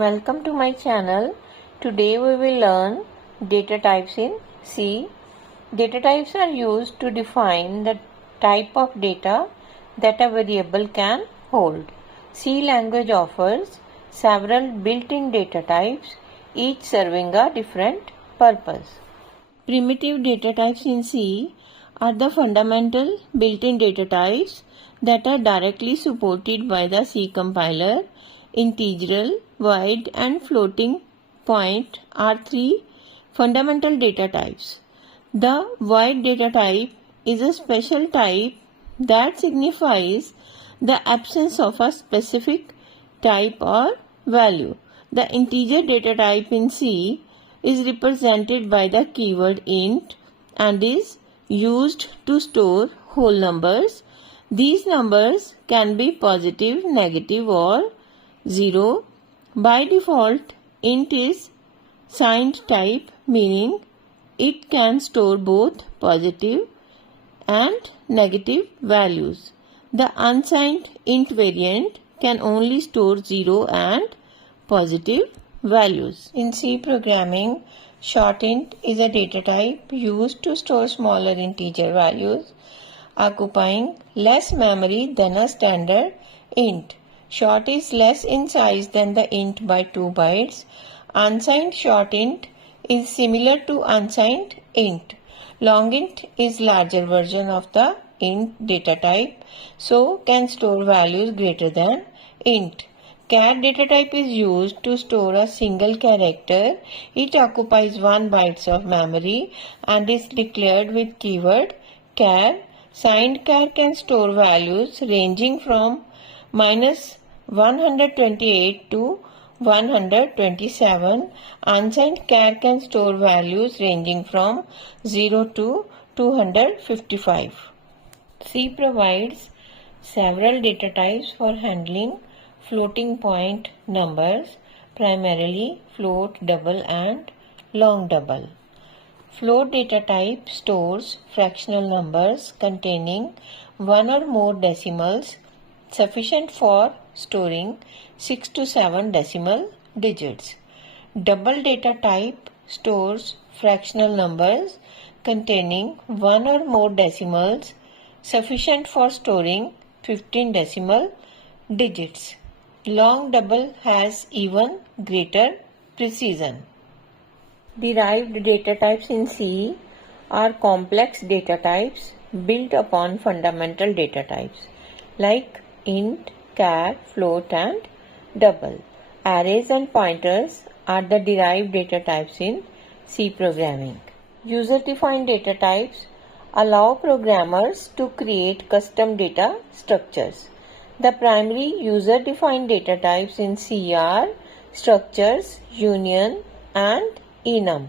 Welcome to my channel. Today we will learn data types in C. Data types are used to define the type of data that a variable can hold. C language offers several built-in data types, each serving a different purpose. Primitive data types in C are the fundamental built-in data types that are directly supported by the C compiler. Integral, void and floating point are three fundamental data types. The void data type is a special type that signifies the absence of a specific type or value. The integer data type in C is represented by the keyword int and is used to store whole numbers. These numbers can be positive, negative or 0. By default, int is signed type, meaning it can store both positive and negative values. The unsigned int variant can only store 0 and positive values. In C programming, short int is a data type used to store smaller integer values, occupying less memory than a standard int. Short is less in size than the int by 2 bytes. Unsigned short int is similar to unsigned int. Long int is larger version of the int data type, so can store values greater than int. Char data type is used to store a single character. It occupies 1 byte of memory and is declared with keyword char. Signed char can store values ranging from -128 to 127. Unsigned char can store values ranging from 0 to 255. C provides several data types for handling floating point numbers, primarily float, double and long double. Float data type stores fractional numbers containing one or more decimals sufficient for storing 6 to 7 decimal digits. Double data type stores fractional numbers containing one or more decimals sufficient for storing 15 decimal digits. Long double has even greater precision. Derived data types in C are complex data types built upon fundamental data types like int, char, float and double. Arrays and pointers are the derived data types in C programming. User-defined data types allow programmers to create custom data structures. The primary user-defined data types in C are structures, union and enum.